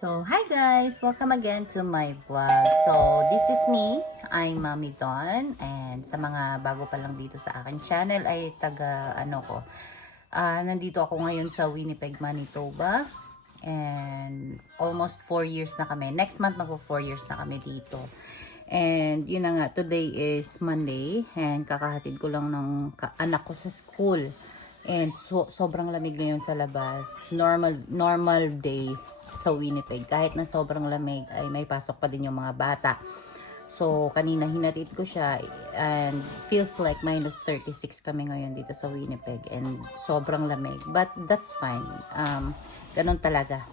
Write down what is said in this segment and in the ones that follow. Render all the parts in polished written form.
So, hi guys! Welcome again to my vlog. So, this is me. I'm Mommy Dawn. And sa mga bago pa lang dito sa akin channel ay nandito ako ngayon sa Winnipeg, Manitoba. And almost 4 years na kami. Next month magpo 4 years na kami dito. And yun na nga, today is Monday. And kakahatid ko lang ng anak ko sa school. And sobrang lamig ngayon sa labas. Normal day sa Winnipeg. Kahit na sobrang lamig ay may pasok pa din yung mga bata. So kanina hinatid ko siya and feels like minus 36 kami ngayon dito sa Winnipeg and sobrang lamig. But that's fine. Ganun talaga.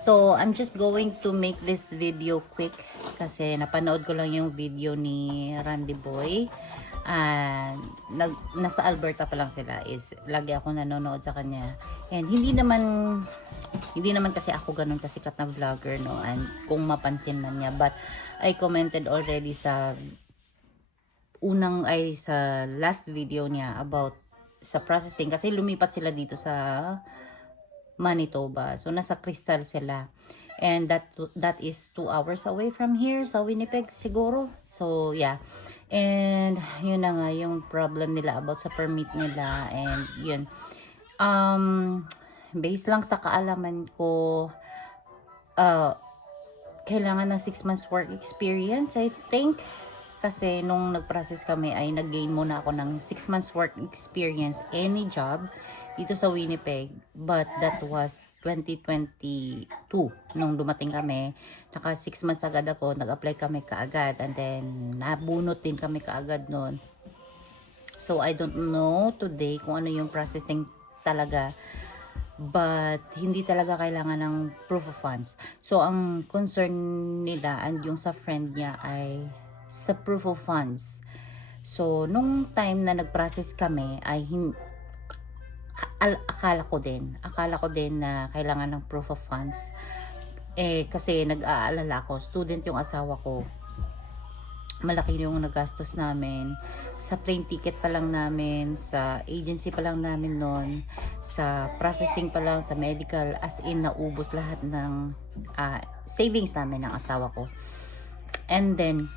So I'm just going to make this video quick kasi napanood ko lang yung video ni Randy Boy. Nasa Alberta pa lang sila, is lagi ako nanonood sa kanya, and hindi naman kasi ako ganun kasikat na vlogger, no, and kung mapansin man niya, but I commented already sa last video niya about sa processing, kasi lumipat sila dito sa Manitoba, so nasa Crystal sila, and that is 2 hours away from here sa Winnipeg siguro. So yeah, and yun na nga yung problem nila about sa permit nila. And yun, based lang sa kaalaman ko, kailangan ng 6 months work experience, I think. Kasi nung nag-process kami ay nag-gain muna ako ng 6 months work experience any job dito sa Winnipeg, but that was 2022 nung dumating kami. Naka 6 months agad ako, nag-apply kami kaagad, and then nabunot din kami kaagad nun. So I don't know today kung ano yung processing talaga, but hindi talaga kailangan ng proof of funds. So ang concern nila and yung sa friend niya ay sa proof of funds. So nung time na nag-process kami ay akala ko din na kailangan ng proof of funds, kasi nag-aalala ko, student yung asawa ko, malaki yung nagastos namin sa plane ticket pa lang namin, sa agency pa lang namin noon, sa processing pa lang, sa medical, as in naubos lahat ng savings namin ng asawa ko. And then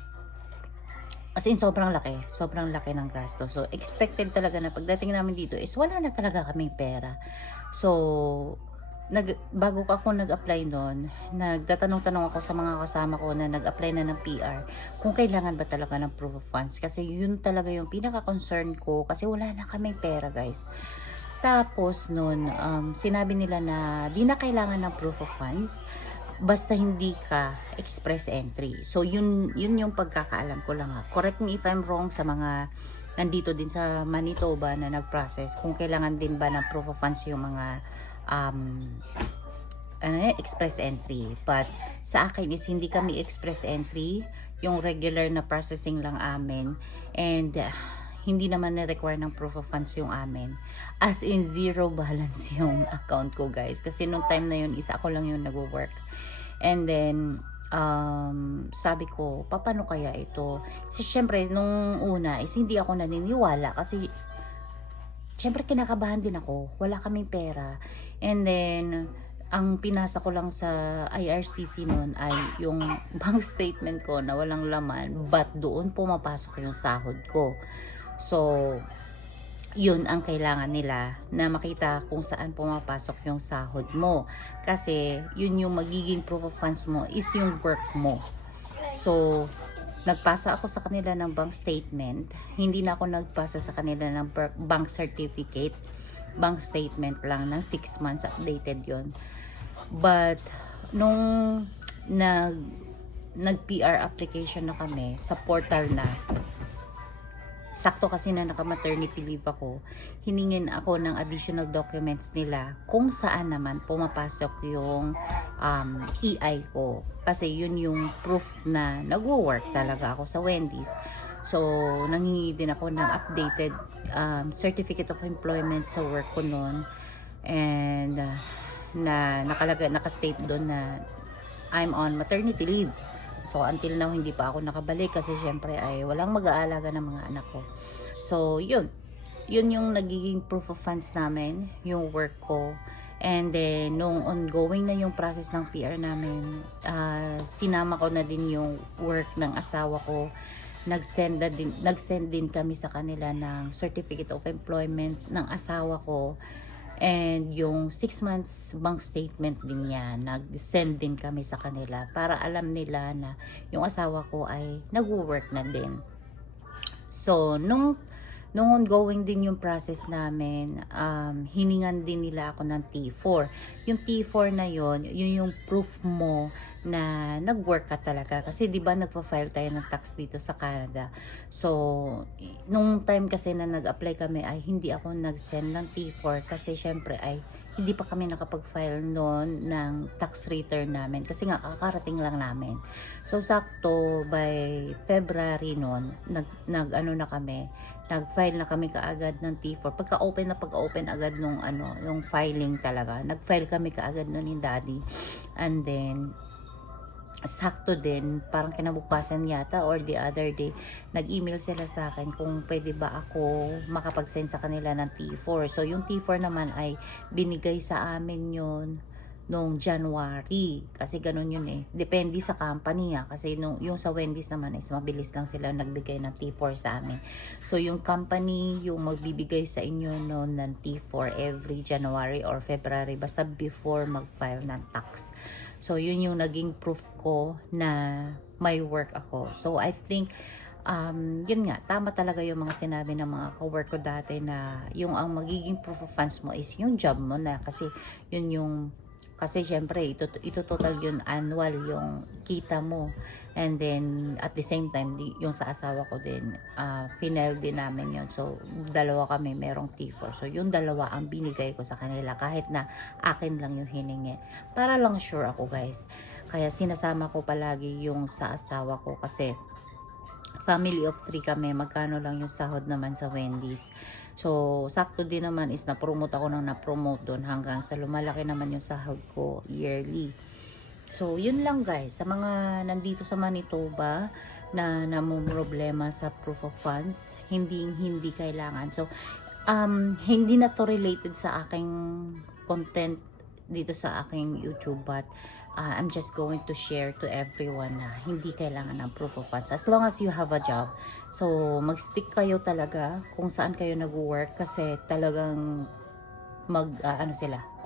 as in, sobrang laki ng gasto. So, expected talaga na pagdating namin dito is wala na talaga kaming pera. So, bago ako nag-apply noon, nagtatanong-tanong ako sa mga kasama ko na nag-apply na ng PR kung kailangan ba talaga ng proof of funds. Kasi yun talaga yung pinaka-concern ko, kasi wala na kaming pera, guys. Tapos noon, sinabi nila na di na kailangan ng proof of funds basta hindi ka express entry. So yun yung pagkakaalam ko lang. Correct me if I'm wrong sa mga nandito din sa Manitoba na nag-process, kung kailangan din ba ng proof of funds yung mga express entry. But sa akin is hindi kami express entry, yung regular na processing lang amin, and hindi naman na-require ng proof of funds yung amin. As in, zero balance yung account ko, guys, kasi nung time na yun isa ako lang yung nag-work. And then sabi ko, paano kaya ito? Kasi syempre nung una is hindi ako naniniwala, kasi syempre kinakabahan din ako, wala kaming pera. And then ang pinasa ko lang sa IRCC noon ay yung bank statement ko na walang laman, but doon pumapasok yung sahod ko. So yun ang kailangan nila, na makita kung saan pumapasok yung sahod mo, kasi yun yung magiging proof of funds mo, is yung work mo. So nagpasa ako sa kanila ng bank statement, hindi na ako nagpasa sa kanila ng bank certificate, bank statement lang ng 6 months updated yon. But nung nag-PR application na kami sa portal na, sakto kasi na naka-maternity leave ako, hiningin ako ng additional documents nila kung saan naman pumapasok yung EI ko. Kasi yun yung proof na nagwo-work talaga ako sa Wendy's. So, nanghingi din ako ng updated certificate of employment sa work ko noon. And na naka-state doon na I'm on maternity leave. So until now hindi pa ako nakabalik, kasi syempre ay walang mag-aalaga ng mga anak ko. So yun yung nagiging proof of funds namin, yung work ko. And then, nung ongoing na yung process ng PR namin, sinama ko na din yung work ng asawa ko. Nag-send din kami sa kanila ng certificate of employment ng asawa ko. And yung 6 months bank statement din niya, nag-send din kami sa kanila para alam nila na yung asawa ko ay nag-work na din. So, nung ongoing din yung process namin, hiningan din nila ako ng T4. Yung T4 na yun yung proof mo na nag-work ka talaga. Kasi di ba nagpa-file tayo ng tax dito sa Canada. So, nung time kasi na nag-apply kami ay hindi ako nag-send ng T4 kasi syempre ay hindi pa kami nakapag-file noon ng tax return namin kasi nga kakarating lang namin. So sakto by February noon, nag-file na kami kaagad ng T4. Pagka-open agad nung filing talaga. Nag-file kami kaagad noon ni Daddy. And then sakto din, parang kinabukasan yata or the other day, nag-email sila sa akin kung pwede ba ako makapag-send sa kanila ng T4. So, yung T4 naman ay binigay sa amin yon noong January. Kasi ganun yun eh. Depende sa company kasi yung sa Wendy's naman is mabilis lang sila nagbigay ng T4 sa amin. So, yung company yung magbibigay sa inyo noon ng T4 every January or February basta before mag-file ng tax. So, yun yung naging proof ko na may work ako. So, I think, yun nga, tama talaga yung mga sinabi ng mga ka-work ko dati na yung ang magiging proof of funds mo is yung job mo na. Kasi, yun yung, kasi syempre, ito total yun annual yung kita mo. And then, at the same time, yung sa asawa ko din, final din namin yun. So, dalawa kami, merong T4. So, yung dalawa ang binigay ko sa kanila kahit na akin lang yung hiningi. Para lang sure ako, guys. Kaya sinasama ko palagi yung sa asawa ko kasi family of 3 kami. Magkano lang yung sahod naman sa Wendy's. So, sakto din naman is na-promote ako nang na-promote doon hanggang sa lumalaki naman yung sahod ko yearly. So, yun lang guys. Sa mga nandito sa Manitoba na namumroblema sa proof of funds, hindi kailangan. So, hindi na to related sa aking content dito sa aking YouTube, but I'm just going to share to everyone na hindi kailangan ng proof of funds as long as you have a job. So, mag-stick kayo talaga kung saan kayo nag-work kasi talagang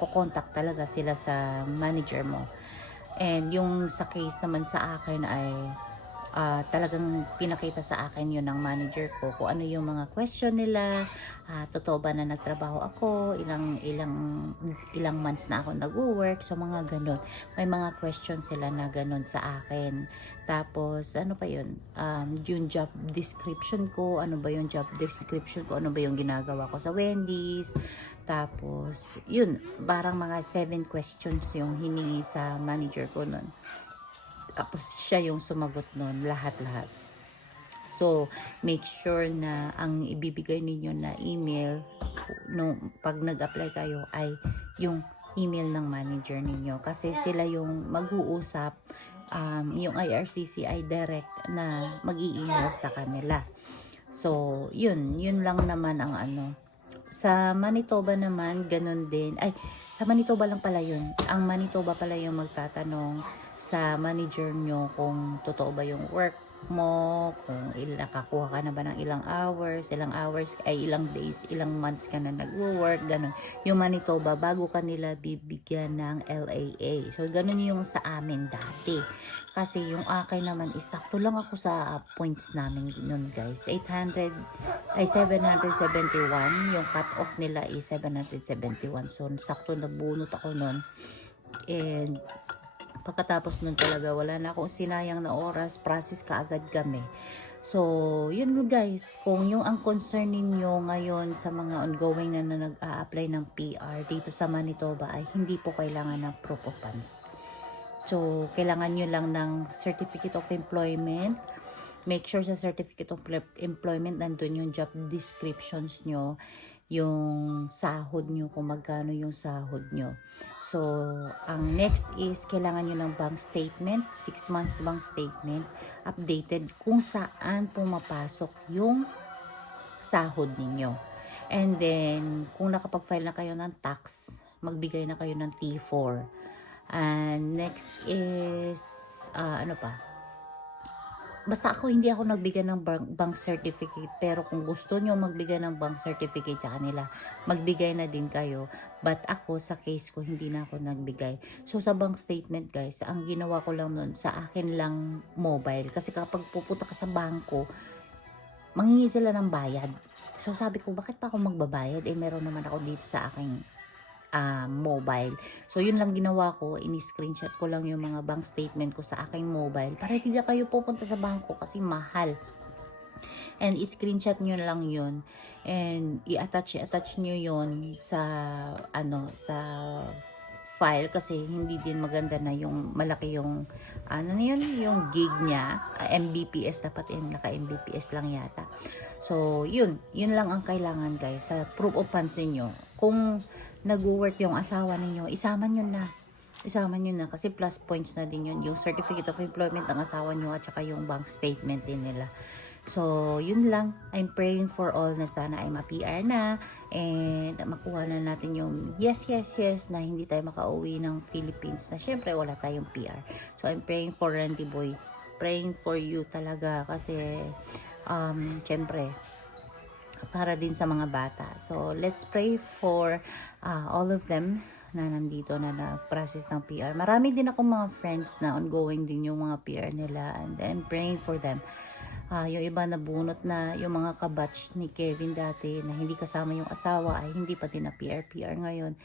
kukontak talaga sila sa manager mo. And yung sa case naman sa akin ay talagang pinakita sa akin yun ng manager ko kung ano yung mga question nila, totoo ba na nagtrabaho ako, ilang months na ako nag-work, so mga ganun. May mga questions sila na ganun sa akin. Tapos ano pa yun, yung job description ko, ano ba yung ginagawa ko sa Wendy's. Tapos, yun, parang mga 7 questions yung hiningi sa manager ko nun. Tapos, siya yung sumagot nun, lahat-lahat. So, make sure na ang ibibigay ninyo na email, pag nag-apply kayo, ay yung email ng manager ninyo. Kasi sila yung mag-uusap, yung IRCC ay direct na mag-i-email sa kanila. So, yun lang naman ang Sa Manitoba naman, ganun din. Ay, sa Manitoba lang pala yun. Ang Manitoba pala yung magtatanong sa manager nyo kung totoo ba yung work mo, kung nakakuha ka na ba ng ilang hours, ilang days, ilang months ka na nag-work, ganun. Yung Manitoba, bago ka nila bibigyan ng LAA. So, ganun yung sa amin dati. Kasi yung akin naman, isakto lang ako sa points namin nun guys. 771. Yung cut-off nila is 771. So, sakto na bunot ako nun. And, pagkatapos nun talaga, wala na akong sinayang na oras, process kaagad kami. So, yun guys, kung yung ang concern ninyo ngayon sa mga ongoing na nag-a-apply ng PR dito sa Manitoba ay hindi po kailangan ng proof of funds. So, kailangan nyo lang ng Certificate of Employment. Make sure sa Certificate of Employment nandun yung job descriptions nyo, yung sahod nyo, kung magkano yung sahod nyo. So, ang next is kailangan nyo ng bank statement, 6 months bank statement, updated kung saan pumapasok yung sahod ninyo. And then, kung nakapag-file na kayo ng tax, magbigay na kayo ng T4. And next is, ano pa? Basta ako, hindi ako nagbigay ng bank certificate. Pero kung gusto nyo magbigay ng bank certificate sa kanila, magbigay na din kayo. But ako, sa case ko, hindi na ako nagbigay. So, sa bank statement, guys, ang ginawa ko lang nun, sa akin lang mobile. Kasi kapag pupunta ka sa bangko, manghingi sila ng bayad. So, sabi ko, bakit pa ako magbabayad? Eh, meron naman ako dito sa aking mobile. So, yun lang ginawa ko. Ini-screenshot ko lang yung mga bank statement ko sa aking mobile para hindi na kayo pupunta sa bangko kasi mahal. And i-screenshot nyo lang yun. And i-attach nyo yun sa, sa file kasi hindi din maganda na yung malaki yung, yung gig niya. Mbps, dapat yun, naka-Mbps lang yata. So, yun lang ang kailangan, guys, sa proof of funds niyo. Kung nag-work yung asawa ninyo, isama nyo na kasi plus points na din yun, yung certificate of employment ng asawa nyo at saka yung bank statement din nila. So, yun lang. I'm praying for all na sana ay ma-PR na and makuha na natin yung yes na hindi tayo makauwi ng Philippines na syempre wala tayong PR. So, I'm praying for Randy Boy. Praying for you talaga kasi syempre para din sa mga bata. So, let's pray for all of them na nandito na na-process ng PR. Marami din ako mga friends na ongoing din yung mga PR nila and I'm praying for them. Yung iba na bunot na yung mga kabatch ni Kevin dati na hindi kasama yung asawa ay hindi pa din na PR ngayon.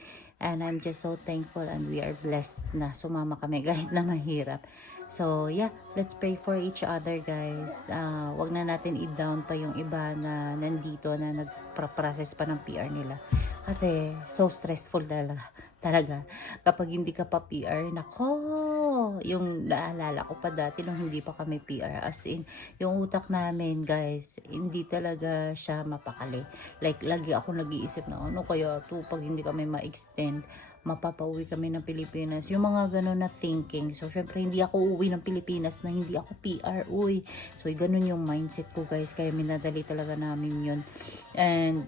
And I'm just so thankful and we are blessed na sumama kami kahit na mahirap. So, yeah, let's pray for each other, guys. Wag na natin i-down pa yung iba na nandito na nagpa-process pa ng PR nila. Kasi, so stressful talaga. Kapag hindi ka pa PR, nako, yung naalala ko pa dati nung hindi pa kami PR. As in, yung utak namin, guys, hindi talaga siya mapakali. Like, lagi ako nag-iisip na, ano kaya to pag hindi kami ma-extend, mapapauwi kami ng Pilipinas. Yung mga gano'n na thinking. So, syempre, hindi ako uuwi ng Pilipinas na hindi ako PR. Uy. So, ganun yung mindset ko, guys. Kaya minadali talaga namin yun. And,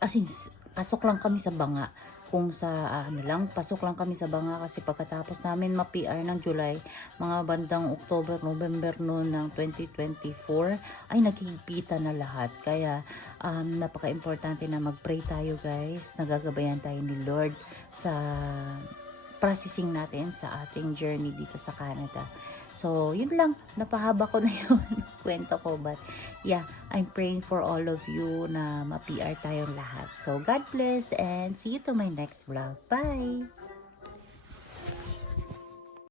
as in, pasok lang kami sa banga. Kung sa, pasok lang kami sa banga kasi pagkatapos namin ma-PR ng July, mga bandang October, November noon ng 2024, ay nagkikita na lahat. Kaya, napaka-importante na mag-pray tayo, guys. Nagagabayan tayo ni Lord sa processing natin sa ating journey dito sa Canada. So, yun lang. Napahaba ko na yung kwento ko. But, yeah, I'm praying for all of you na ma-PR tayong lahat. So, God bless and see you to my next vlog. Bye!